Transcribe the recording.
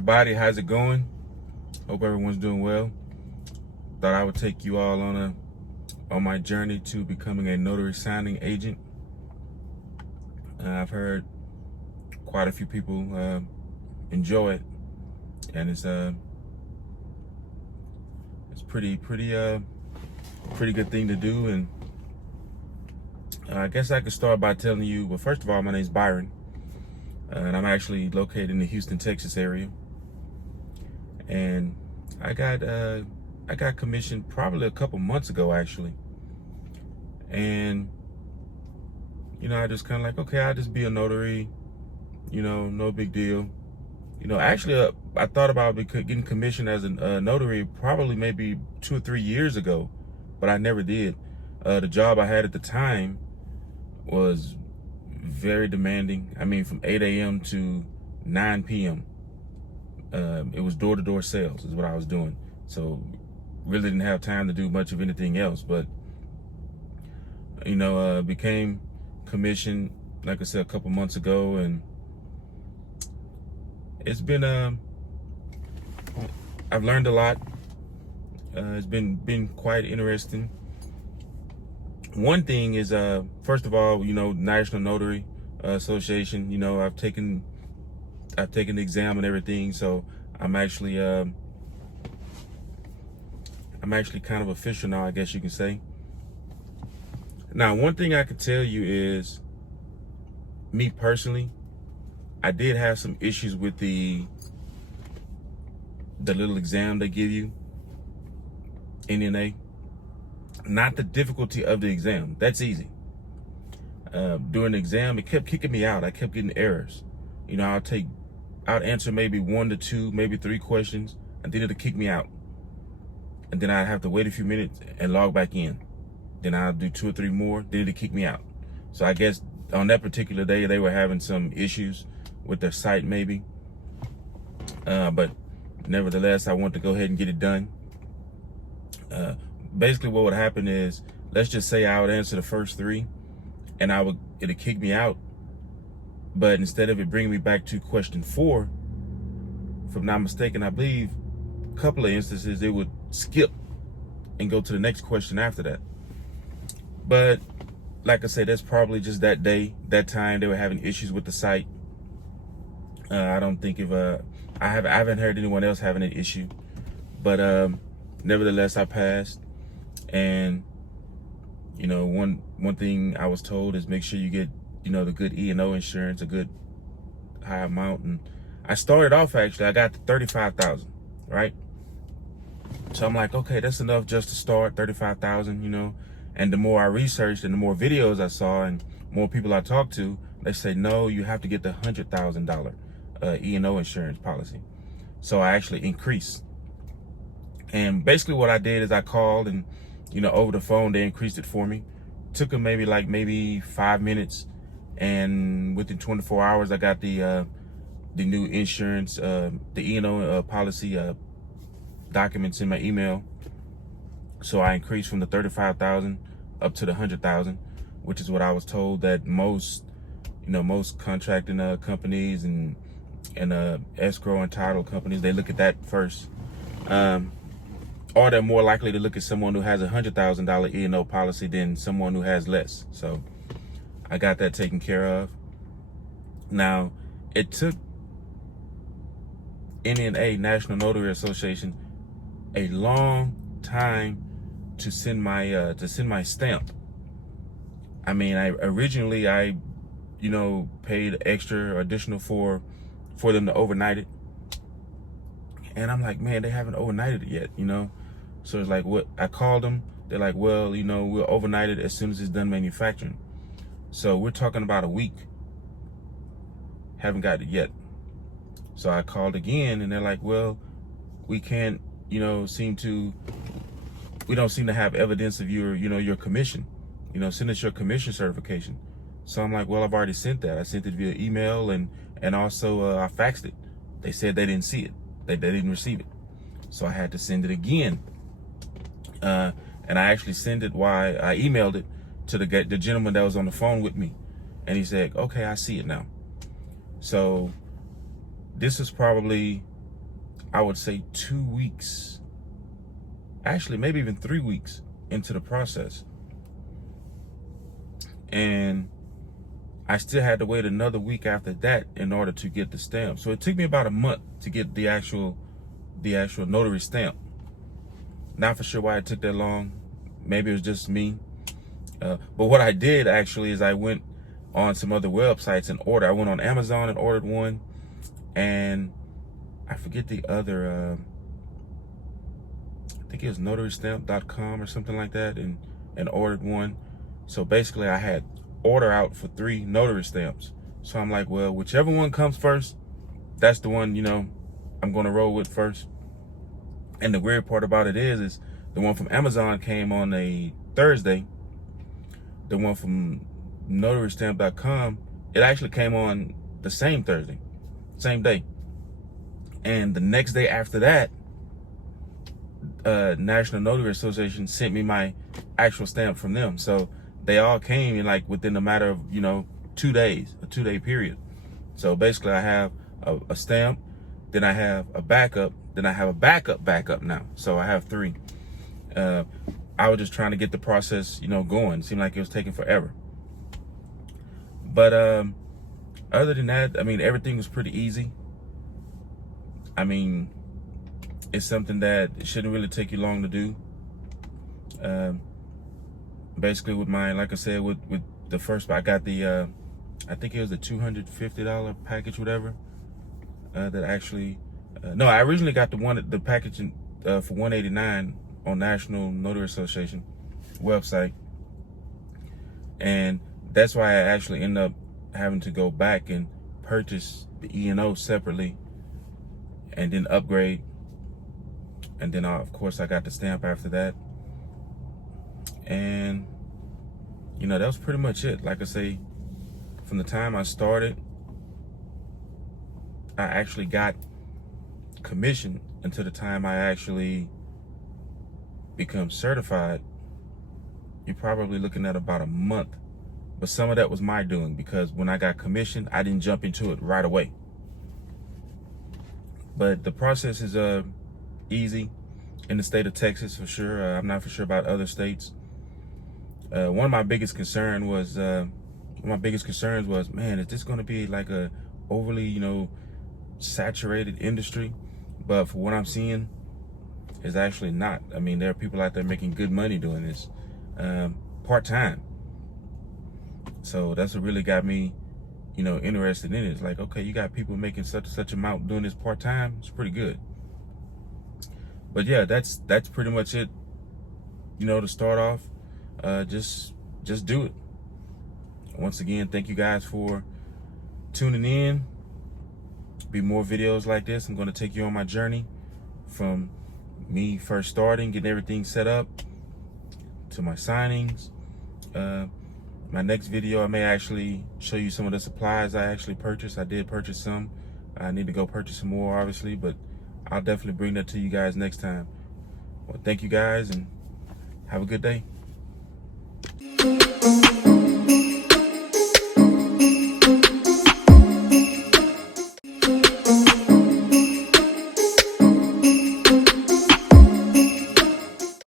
everybody, how's it going? Hope everyone's doing well. Thought I would take you all on my journey to becoming a notary signing agent. I've heard quite a few people enjoy it, and it's pretty good thing to do. And I guess I could start by telling you, well, first of all, my name's Byron, and I'm actually located in the Houston, Texas area. And I got commissioned probably a couple months ago, actually. And I just kind of like, okay, I'll just be a notary, no big deal. Actually, I thought about getting commissioned as a notary probably maybe 2 or 3 years ago, but I never did. The job I had at the time was very demanding. I mean, from 8 a.m. to 9 p.m. It was door-to-door sales is what I was doing. So really didn't have time to do much of anything else. But, became commissioned, like I said, a couple months ago. And it's been, I've learned a lot. It's been quite interesting. One thing is, first of all, National Notary Association, I've taken the exam and everything, so I'm actually kind of official now, I guess you can say. Now, one thing I could tell you is, me personally, I did have some issues with the little exam they give you, NNA. Not the difficulty of the exam, that's easy. During the exam, it kept kicking me out. I kept getting errors. I'd answer maybe 1 to 2, maybe 3 questions, and then it'd kick me out. And then I'd have to wait a few minutes and log back in. Then I'd do 2 or 3 more, then it'd kick me out. So I guess on that particular day, they were having some issues with their site maybe. But nevertheless, I wanted to go ahead and get it done. Basically what would happen is, let's just say I would answer the first 3 and it'd kick me out. But instead of it bringing me back to question 4, if I'm not mistaken, I believe a couple of instances, it would skip and go to the next question after that. But like I said, that's probably just that day, that time they were having issues with the site. I don't think I haven't heard anyone else having an issue, but nevertheless, I passed. And one thing I was told is make sure you get the good E&O insurance, a good high amount. And I started off, actually, I got to $35,000, right? So I'm like, okay, that's enough just to start, $35,000, And the more I researched and the more videos I saw and more people I talked to, they say, no, you have to get the $100,000 E&O insurance policy. So I actually increased. And basically what I did is I called and, over the phone, they increased it for me. Took them maybe 5 minutes. And within 24 hours, I got the new insurance, the E&O policy documents in my email. So I increased from the $35,000 up to the $100,000, which is what I was told that most contracting companies and escrow and title companies, they look at that first. Or they're more likely to look at someone who has a $100,000 E&O policy than someone who has less. So I got that taken care of. Now, it took NNA, National Notary Association, a long time to send my stamp. I mean, I originally paid extra or additional for them to overnight it. And I'm like, man, they haven't overnighted it yet, So it's like, what? I called them. They're like, well, we'll overnight it as soon as it's done manufacturing. So we're talking about a week. Haven't got it yet. So I called again, and they're like, well, we can't, we don't seem to have evidence of your commission. Send us your commission certification. So I'm like, well, I've already sent that. I sent it via email and also I faxed it. They said they didn't see it. They didn't receive it. So I had to send it again. And I actually sent it I emailed it to the gentleman that was on the phone with me. And he said, okay, I see it now. So this is probably I would say 2 weeks, actually maybe even 3 weeks into the process. And I still had to wait another week after that in order to get the stamp. So it took me about a month to get the actual notary stamp. Not for sure why it took that long. Maybe it was just me. But what I did actually is I went on some other websites and ordered. I went on Amazon and ordered one, and I forget the other, I think it was notarystamp.com or something like that, and ordered one. So basically I had order out for 3 notary stamps. So I'm like, well, whichever one comes first, that's the one, you know, I'm gonna roll with first. And the weird part about it is the one from Amazon came on a Thursday. The one from notarystamp.com, it actually came on the same Thursday, same day. And the next day after that, National Notary Association sent me my actual stamp from them. So they all came in like within a matter of, you know, 2 days, a 2-day period. So basically I have a stamp, then I have a backup, then I have a backup now. So I have 3. I was just trying to get the process, you know, going. It seemed like it was taking forever. But other than that, I mean, everything was pretty easy. I mean, it's something that it shouldn't really take you long to do. Basically with my, like I said, with the first, I got the, I think it was the $250 package, whatever, that actually, no, I originally got the package for $189 on National Notary Association website. And that's why I actually ended up having to go back and purchase the E&O separately and then upgrade. And then, of course, I got the stamp after that. And, you know, that was pretty much it. Like I say, from the time I started, I actually got commission until the time I actually become certified. You're probably looking at about a month. But some of that was my doing, because when I got commissioned, I didn't jump into it right away. But the process is easy in the state of Texas for sure. I'm not for sure about other states. One of my biggest concerns was, man, is this going to be like a overly, you know, saturated industry? But for what I'm seeing, it's actually not. I mean, there are people out there making good money doing this part-time. So that's what really got me, you know, interested in it. It's like, okay, you got people making such amount doing this part-time. It's pretty good. But yeah, that's pretty much it. You know, to start off, just do it. Once again, thank you guys for tuning in. Be more videos like this. I'm going to take you on my journey from me first starting, getting everything set up, to my signings. My next video, I may actually show you some of the supplies I actually purchased. I did purchase some. I need to go purchase some more, obviously, but I'll definitely bring that to you guys next time. Well, thank you guys, and have a good day.